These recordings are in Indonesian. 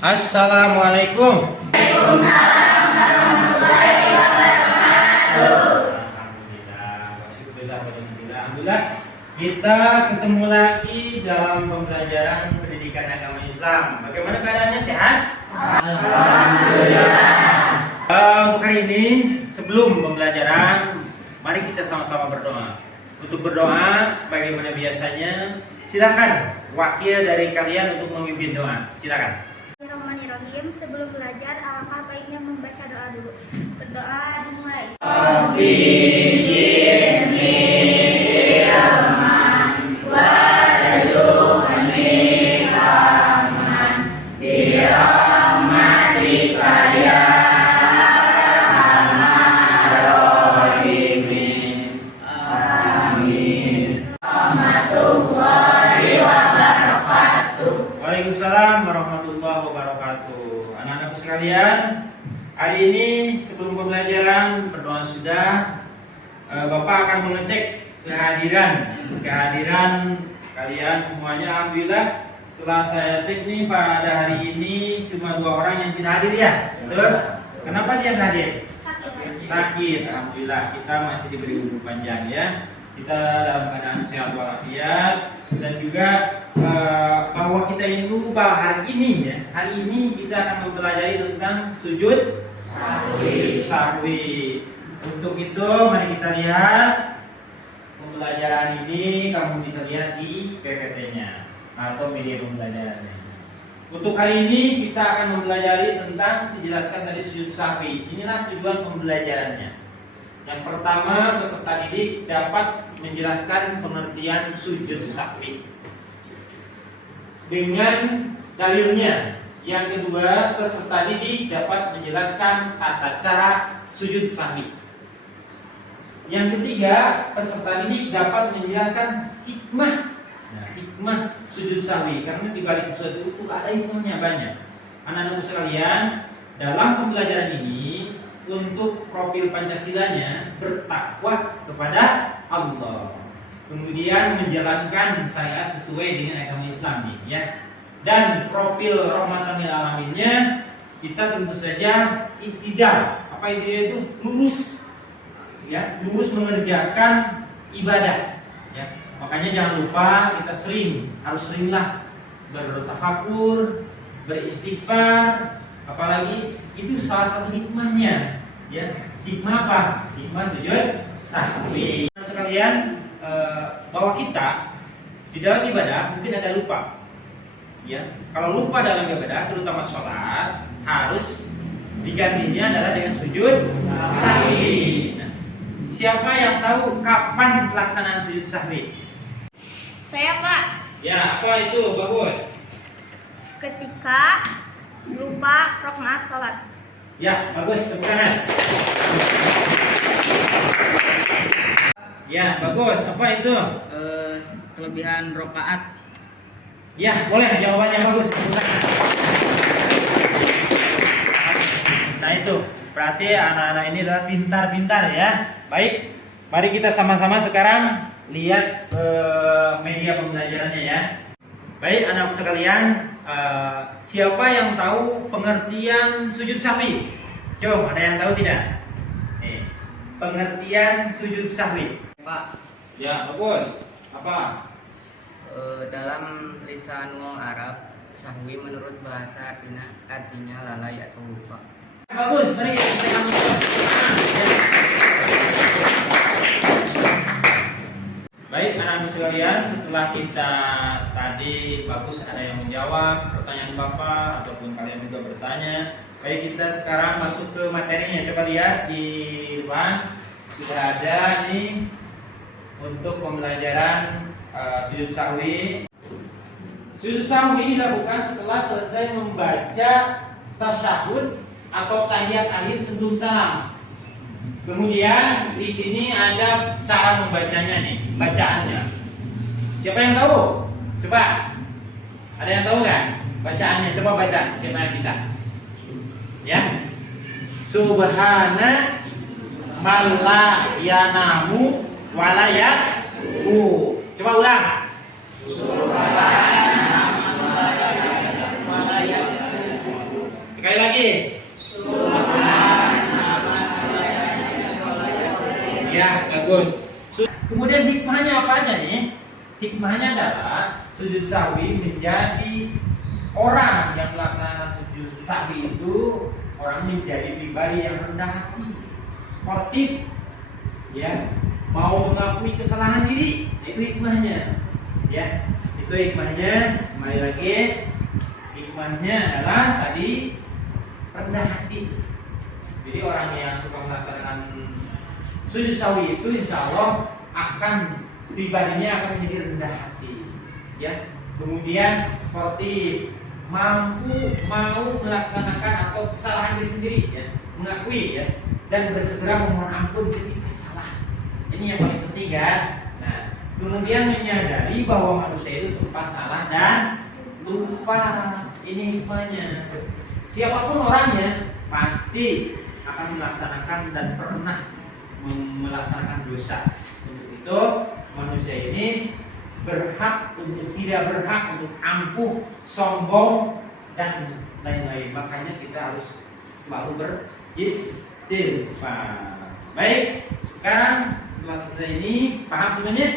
Assalamualaikum. Waalaikumsalam warahmatullahi wabarakatuh. Alhamdulillah, kita ketemu lagi dalam pembelajaran pendidikan agama Islam. Bagaimana keadaannya, sehat? Alhamdulillah. Untuk hari ini, sebelum pembelajaran, mari kita sama-sama berdoa. Untuk berdoa, sebagaimana biasanya, silakan wakil dari kalian untuk memimpin doa. Silakan. Bismillahirrahmanirrahim. Sebelum belajar, alangkah baiknya membaca doa dulu. Berdoa dimulai. Waalaikumsalam warahmatullahi wabarakatuh. Anak-anakku sekalian, hari ini sebelum pembelajaran berdoa sudah. Bapak akan mengecek kehadiran kalian semuanya. Alhamdulillah, setelah saya cek nih pada hari ini cuma 2 orang yang tidak hadir ya. Betul? Kenapa dia tidak hadir? Sakit. Alhamdulillah, kita masih diberi umur panjang ya. Kita dalam keadaan sehat walafiat, dan juga bahwa kita ini lupa hari ini kita akan mempelajari tentang sujud sahwi. Untuk itu mari kita lihat pembelajaran ini. Kamu bisa lihat di PPT-nya atau media pembelajarannya. Untuk hari ini kita akan mempelajari tentang dijelaskan tadi sujud sahwi. Inilah tujuan pembelajarannya. Yang pertama, peserta didik dapat menjelaskan pengertian sujud sahwi dengan dalilnya. Yang kedua, peserta didik dapat menjelaskan tata cara sujud sahwi. Yang ketiga, peserta didik dapat menjelaskan hikmah sujud sahwi, karena di balik sesuatu itu ada hikmahnya banyak. Anak-anak sekalian, dalam pembelajaran ini untuk profil Pancasilanya bertakwa kepada Allah, kemudian menjalankan syariat sesuai dengan agama Islam nih ya. Dan profil rahmatan lil alaminnya kita tentu saja iktidal. Apa itu? Lurus ya, lurus mengerjakan ibadah ya. Makanya jangan lupa kita harus seringlah bertafakur, beristighfar, apalagi itu salah satu hikmahnya ya. Hikmah apa? Hikmah sujud sahwi. Sekalian, bahwa kita di dalam ibadah mungkin ada lupa ya. Kalau lupa dalam ibadah, terutama sholat, harus digantinya adalah dengan sujud sahwi. Nah, siapa yang tahu kapan pelaksanaan sujud sahwi? Saya, Pak. Ya, apa itu? Bagus. Ketika lupa rakaat sholat. Ya, bagus. Tepuk tangan. Ya, bagus. Apa itu? Kelebihan rakaat. Ya, boleh. Jawabannya bagus. Nah itu, berarti anak-anak ini adalah pintar-pintar ya. Baik, mari kita sama-sama sekarang lihat media pembelajarannya ya. Baik, anak-anak sekalian, siapa yang tahu pengertian sujud sahwi? Coba, ada yang tahu tidak? Nih, pengertian sujud sahwi. Pak, Ya, bagus. Apa? dalam lisanul Arab, sahwi menurut bahasa artinya lalai atau lupa. Bagus, mari kita Baik, anak-anak sekalian, setelah kita tadi bagus ada yang menjawab pertanyaan Bapak ataupun kalian juga bertanya. Baik, kita sekarang masuk ke materinya. Coba lihat di depan sudah ada nih untuk pembelajaran sujud sahwi. Sujud sahwi dilakukan setelah selesai membaca tasyahud atau tahiyat akhir sebelum salam. Kemudian di sini ada cara membacanya nih, bacaannya. Siapa yang tahu? Coba. Ada yang tahu nggak bacaannya? Coba baca. Siapa yang bisa? Ya. Subhana man la yanamu wa la yasbu. Coba ulang. Subhana man la yanamu wa la yasbu. bagus. Kemudian hikmahnya apa aja nih? Hikmahnya adalah sujud sahwi menjadi orang yang melaksanakan sujud sahwi itu orang menjadi pribadi yang rendah hati, sportif, ya, mau mengakui kesalahan diri. Itu hikmahnya, ya. Itu hikmahnya. Kembali lagi, hikmahnya adalah tadi rendah hati. Jadi orang yang suka melaksanakan sujud sahwi itu insya Allah akan pribadinya akan menjadi rendah hati, ya. Kemudian seperti mampu mau melaksanakan atau kesalahan diri sendiri, ya, mengakui, ya, dan bersegera memohon ampun ketika salah. Ini yang paling penting, kan. Nah, kemudian menyadari bahwa manusia itu tempat salah dan lupa. Ini hikmahnya. Siapapun orangnya pasti akan melaksanakan dan pernah melaksanakan dosa. Untuk itu manusia ini tidak berhak untuk angkuh, sombong dan lain-lain. Makanya kita harus selalu beristighfar. Baik, sekarang setelah selesai ini paham semuanya?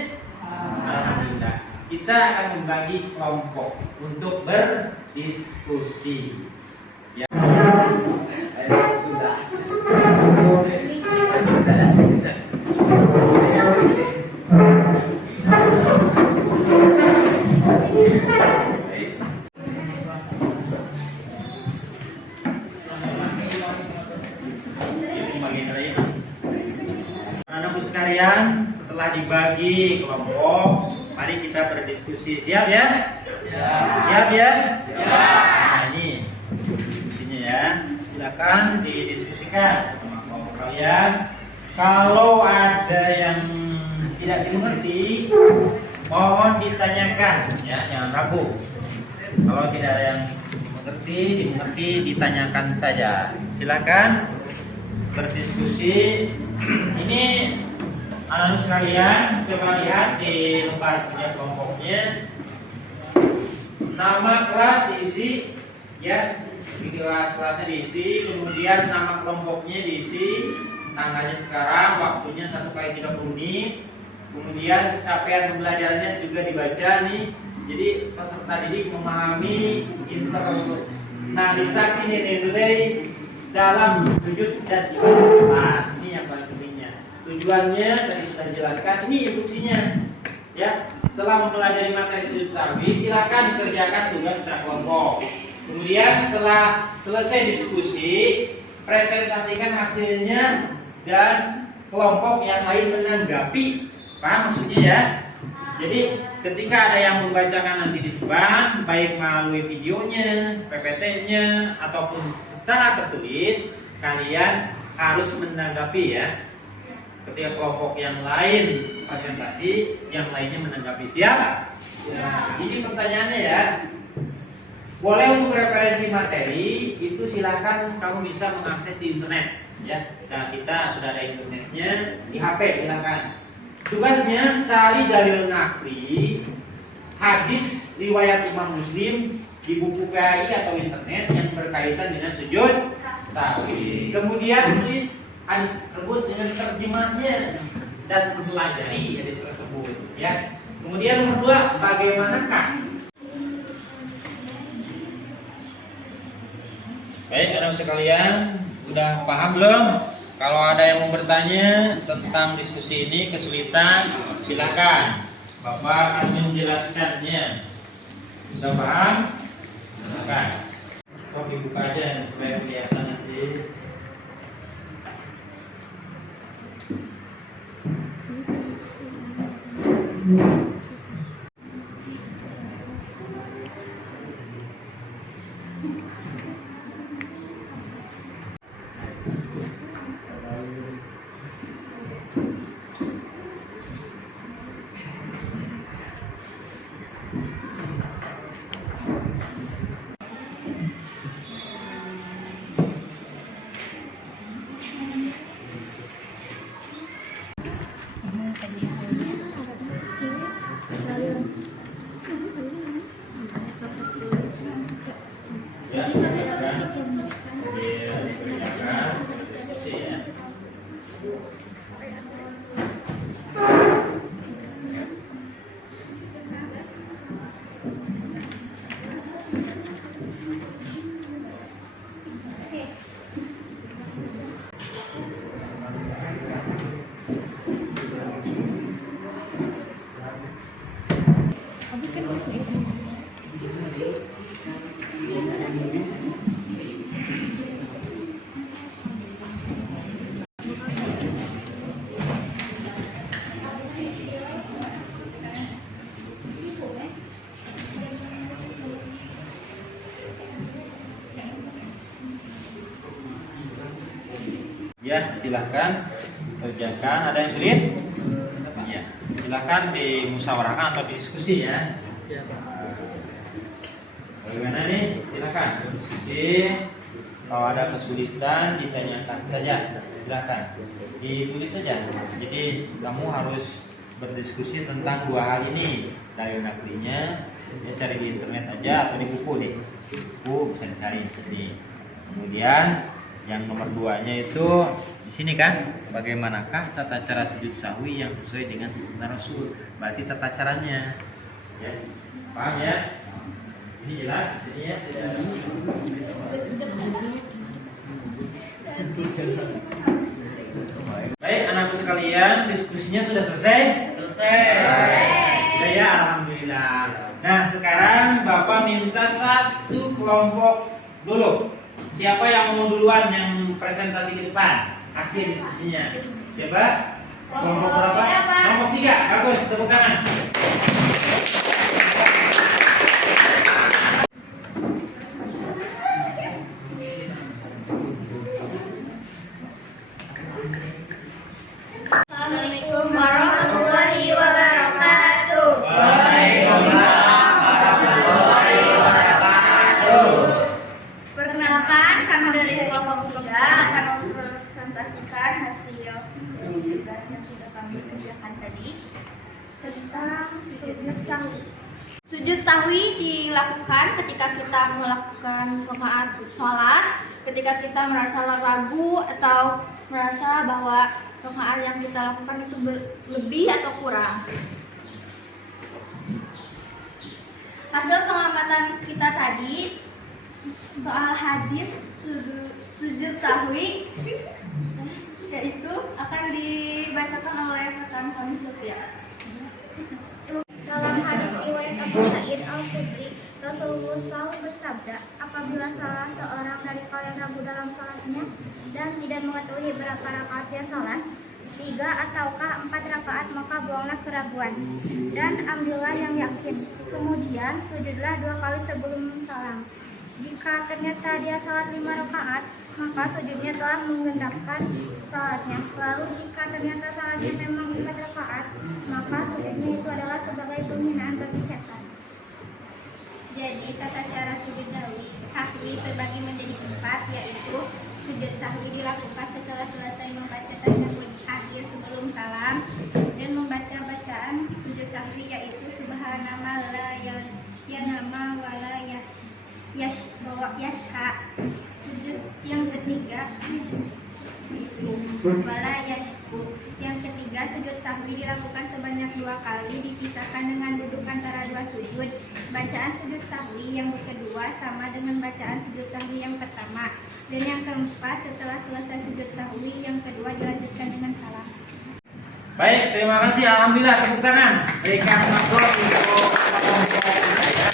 Alhamdulillah. Kita akan membagi kelompok untuk berdiskusi. Ya. Sudah. Anak-anakku sekalian, setelah dibagi kelompok, mari kita berdiskusi. Siap ya? Siap ya? Nah, ini sini ya. Silakan didiskusikan sama kelompok kalian. Kalau ada yang tidak dimengerti, mohon ditanyakan, ya, jangan ragu. Kalau tidak ada yang dimengerti, ditanyakan saja. Silakan berdiskusi. Ini anak sekalian, coba lihat di lembar punya kelompoknya. Nama kelas diisi, ya, di kelasnya diisi. Kemudian nama kelompoknya diisi. Tanggalnya sekarang, waktunya 1x30 menit. Kemudian capaian pembelajarannya juga dibaca nih. Jadi peserta didik memahami internalisasi nilai-nilai dalam sujud dan ibadah. Ini yang paling pentingnya. Tujuannya tadi sudah jelaskan. Ini instruksinya, ya. Setelah mempelajari materi sujud sahwi, silakan kerjakan tugas secara kelompok. Kemudian setelah selesai diskusi, presentasikan hasilnya dan kelompok yang lain menanggapi. Paham maksudnya, ya? Jadi ketika ada yang membacakan nanti di depan, baik melalui videonya, PPT-nya, ataupun secara tertulis, kalian harus menanggapi, ya. Ketika kelompok yang lain presentasi, yang lainnya menanggapi. Siap? Ya. Ini pertanyaannya, ya. Boleh untuk referensi materi itu silahkan kamu bisa mengakses di internet, ya. Nah, kita sudah ada internetnya di HP, silahkan. Tugasnya cari dalil nakli hadis riwayat Imam Muslim di buku PAI atau internet yang berkaitan dengan sujud sahwi. Kemudian tulis hadis tersebut dengan terjemahnya dan mempelajari hadis tersebut, ya. Kemudian nomor 2, bagaimanakah? Baik, anak sekalian, udah paham belum? Kalau ada yang mau bertanya tentang diskusi ini kesulitan, silakan. Bapak akan menjelaskannya. Sudah paham? Silakan. Kok dibuka aja supaya kelihatan nanti. Ya, silakan. Dipersilakan diskusi, ya. Ya, silahkan kerjakan. Ada yang sulit? Ya, silahkan dimusyawarahkan atau diskusi ya. Bagaimana nih? Silahkan. Jadi kalau ada kesulitan ditanyakan saja. Silahkan ditulis saja. Jadi kamu harus berdiskusi tentang dua hal ini. Dalil naklinya, ya cari di internet aja atau di buku deh. Buku bisa dicari di sini. Kemudian yang nomor 2-nya itu di sini kan, bagaimanakah tata cara sujud sahwi yang sesuai dengan tuntunan Rasul? Berarti tata caranya, ya, paham ya? Ini jelas, ini ya. Baik, anakku sekalian, diskusinya sudah selesai? Selesai. Sudah ya, alhamdulillah. Nah, sekarang Bapak minta satu kelompok dulu. Siapa yang mau duluan yang presentasi ke depan? Hasil diskusinya. Siapa? Kelompok berapa? Kelompok 3. Bagus, tepuk tangan. Assalamualaikum warahmatullahi wabarakatuh. Perkenalkan, kami dari kelompok 3 akan mempresentasikan hasil tugas yang sudah kami kerjakan tadi tentang sujud sahwi. Sujud sahwi dilakukan ketika kita melakukan rakaat sholat, ketika kita merasa ragu atau merasa bahwa rakaat yang kita lakukan itu lebih atau kurang. Hasil pengamatan kita tadi soal hadis sujud sahwi yaitu akan dibacakan oleh rekan kami Sofia. Dalam hadis riwayat Abu Sa'id Al-Khudri, Rasulullah SAW bersabda, apabila salah seorang dari kalian ragu dalam salatnya dan tidak mengetahui berapa rakaat dia salat, 3 ataukah 4 rakaat, maka buanglah keraguan dan ambillah yang yakin. Kemudian sujudlah 2 kali sebelum salam. Jika ternyata dia salat 5 rakaat, maka sujudnya telah menggenapkan salatnya. Lalu jika ternyata salatnya memang 4 rakaat, maka sujudnya itu adalah sebagai penghinaan bagi setan. Jadi tata cara sujud sahwi terbagi menjadi 4, yaitu sujud sahwi dilakukan setelah selesai membaca tasyahud akhir sebelum salam dan membaca bacaan sujud sahwi yaitu subhanallah la yanama wala yasha. Sujud yang ketiga wala yashku. Yang ketiga, sujud sahwi dilakukan sebanyak 2 kali dipisahkan dengan duduk antara 2 sujud. Bacaan sujud sahwi yang kedua sama dengan bacaan sujud sahwi yang pertama. Dan yang keempat, setelah selesai sujud sahwi yang kedua dilanjutkan dengan salam. Baik, terima kasih. Alhamdulillah, tepuk tangan. Berikan aplaus untuk kelompok saya.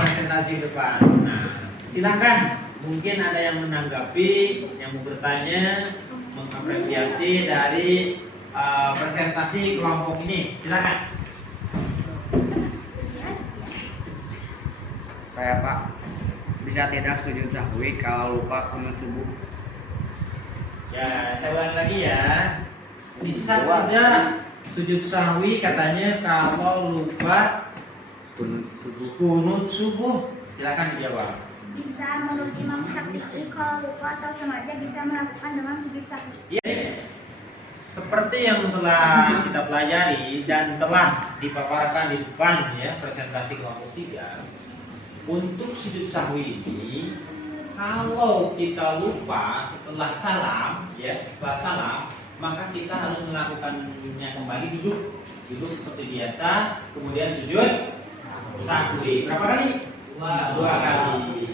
Presentasi depan. Nah, silakan. Mungkin ada yang menanggapi, yang mau bertanya, mengapresiasi dari presentasi kelompok ini. Silakan. Saya Pak, bisa tidak sujud sahwi kalau lupa kunut subuh? Ya, saya ulang lagi ya. Bisa tidak sujud sahwi katanya kalau lupa kunut subuh? Silakan dijawab. Bisa menurut Imam Syafi'i kalau lupa atau sengaja bisa melakukan dengan sujud sahwi. Ya, seperti yang telah kita pelajari dan telah dipaparkan di depan ya presentasi kelompok 3, untuk sujud sahwi ini kalau kita lupa setelah salam ya, setelah salam maka kita harus melakukannya kembali, duduk seperti biasa, kemudian sujud sahwi. Berapa kali? 2 kali.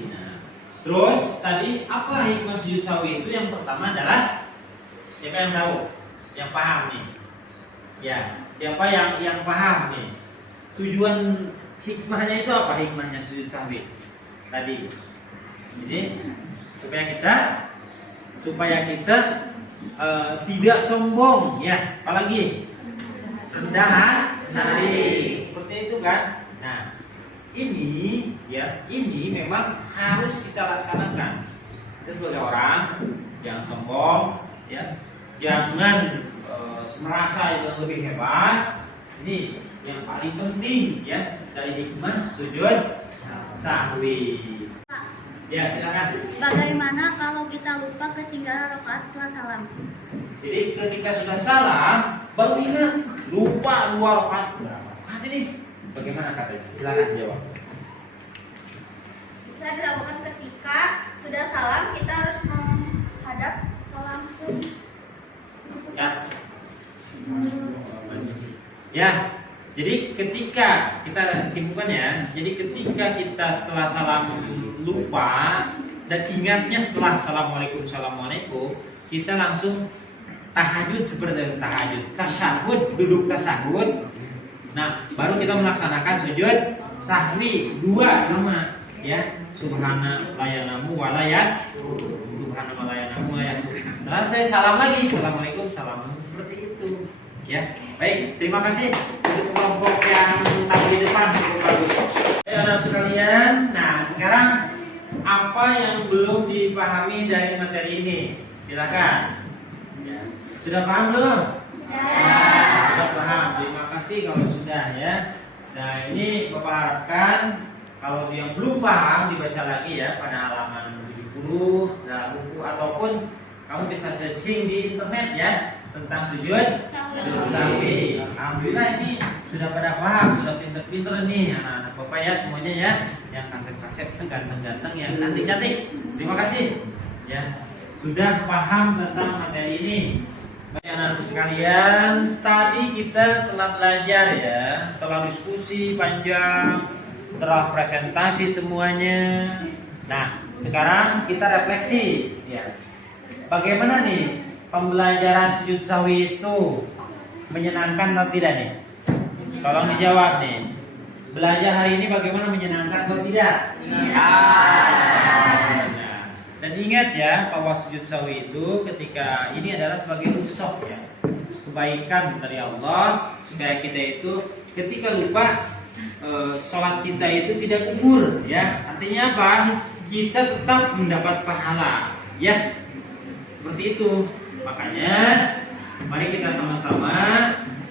Terus tadi apa hikmah sujud sahwi itu? Yang pertama adalah siapa yang tahu? Yang paham nih. Ya, siapa yang paham nih? Tujuan hikmahnya itu apa? Hikmahnya sujud sahwi tadi. Jadi supaya kita tidak sombong ya, apalagi rendahan hati. Seperti itu kan? Nah, ini memang harus kita laksanakan. Kita sebagai orang Jangan sombong, ya. Jangan merasa itu yang lebih hebat. Ini yang paling penting ya dari hikmah sujud sahwi. Ya, silakan. Bagaimana kalau kita lupa ketinggalan rakaat setelah salam? Jadi ketika sudah salam baru ingat lupa 2 rakaat berapa. Ini bagaimana katanya? Silakan jawab. Bisa dilakukan ketika sudah salam, kita harus menghadap salam ke Ya. Ya. Jadi ketika kita simpulkan ya, jadi ketika kita setelah salam lupa dan ingatnya setelah assalamualaikum, kita langsung tahajud seperti tahajud, tasyahud, duduk tasyahud. Nah, baru kita melaksanakan sujud sahwi 2 sama ya. Subhana layanamu walayas. Subhana layanamu walayas. Setelah saya salam lagi, assalamualaikum, salam seperti itu. Ya, baik, terima kasih untuk kelompok yang tahu di depan cukup bagus. Anak sekalian, nah sekarang apa yang belum dipahami dari materi ini? Silakan. Ya. Sudah paham belum? Sudah paham. Terima kasih kalau sudah ya. Nah ini Bapak harapkan kalau yang belum paham dibaca lagi ya pada halaman 70 dalam buku ataupun kamu bisa searching di internet ya tentang sujud sahwi. Alhamdulillah ini sudah pada paham, sudah pinter-pinter nih anak-anak Bapak ya semuanya ya. Yang kasep-kasep, ganteng-ganteng, yang cantik-cantik. Terima kasih ya sudah paham tentang materi ini. Baik anak-anak sekalian, tadi kita telah belajar ya, telah diskusi panjang, telah presentasi semuanya. Nah, sekarang kita refleksi ya. Bagaimana nih pembelajaran sujud sahwi itu menyenangkan atau tidak nih? Tolong dijawab nih. Belajar hari ini bagaimana, menyenangkan atau tidak? Dan ingat ya bahwa sujud sahwi itu ketika ini adalah sebagai rukhsah ya, kebaikan dari Allah supaya kita itu ketika lupa sholat kita itu tidak gugur ya. Artinya apa? Kita tetap mendapat pahala ya. Seperti itu. Makanya mari kita sama-sama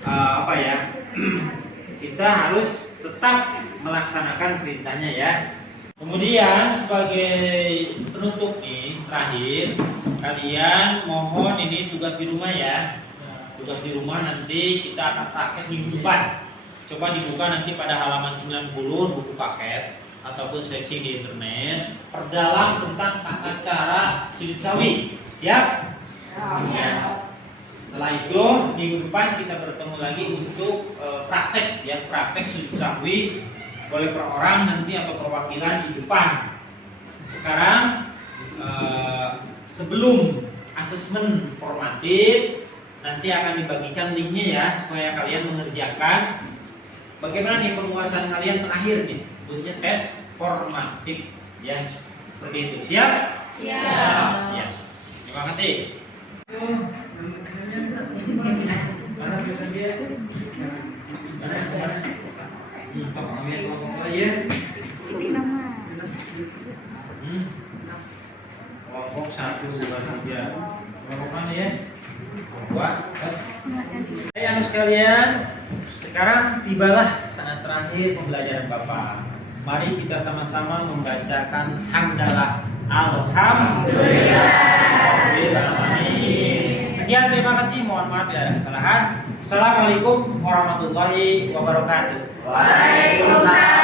apa ya? Kita harus tetap melaksanakan perintahnya ya. Kemudian sebagai penutup nih terakhir, kalian mohon ini tugas di rumah ya. Tugas di rumah nanti kita akan praktek minggu depan. Coba dibuka nanti pada halaman 90 buku paket ataupun searching di internet. Perdalam tentang tata cara sujud sahwi. Siap? Ya. Setelah itu minggu depan kita bertemu lagi untuk praktek ya, praktek sujud sahwi boleh per orang nanti atau perwakilan di depan. Sekarang sebelum asesmen formatif nanti akan dibagikan linknya ya supaya kalian mengerjakan bagaimana nih penguasaan kalian terakhir nih, khususnya tes formatif ya. Seperti itu. Siap? Siap. Ya. Terima kasih. Mana bisa dia? Mana? Kita ambil kelompok aja. Kelompok 1, 2, 3. Kelompok mana ya? 2. Hai anak sekalian, sekarang tibalah saat terakhir pembelajaran Bapak. Mari kita sama-sama membacakan hamdalah. Alhamdulillah. Sekian, terima kasih. Mohon maaf bila ada kesalahan. Assalamualaikum warahmatullahi wabarakatuh. Waalaikumsalam.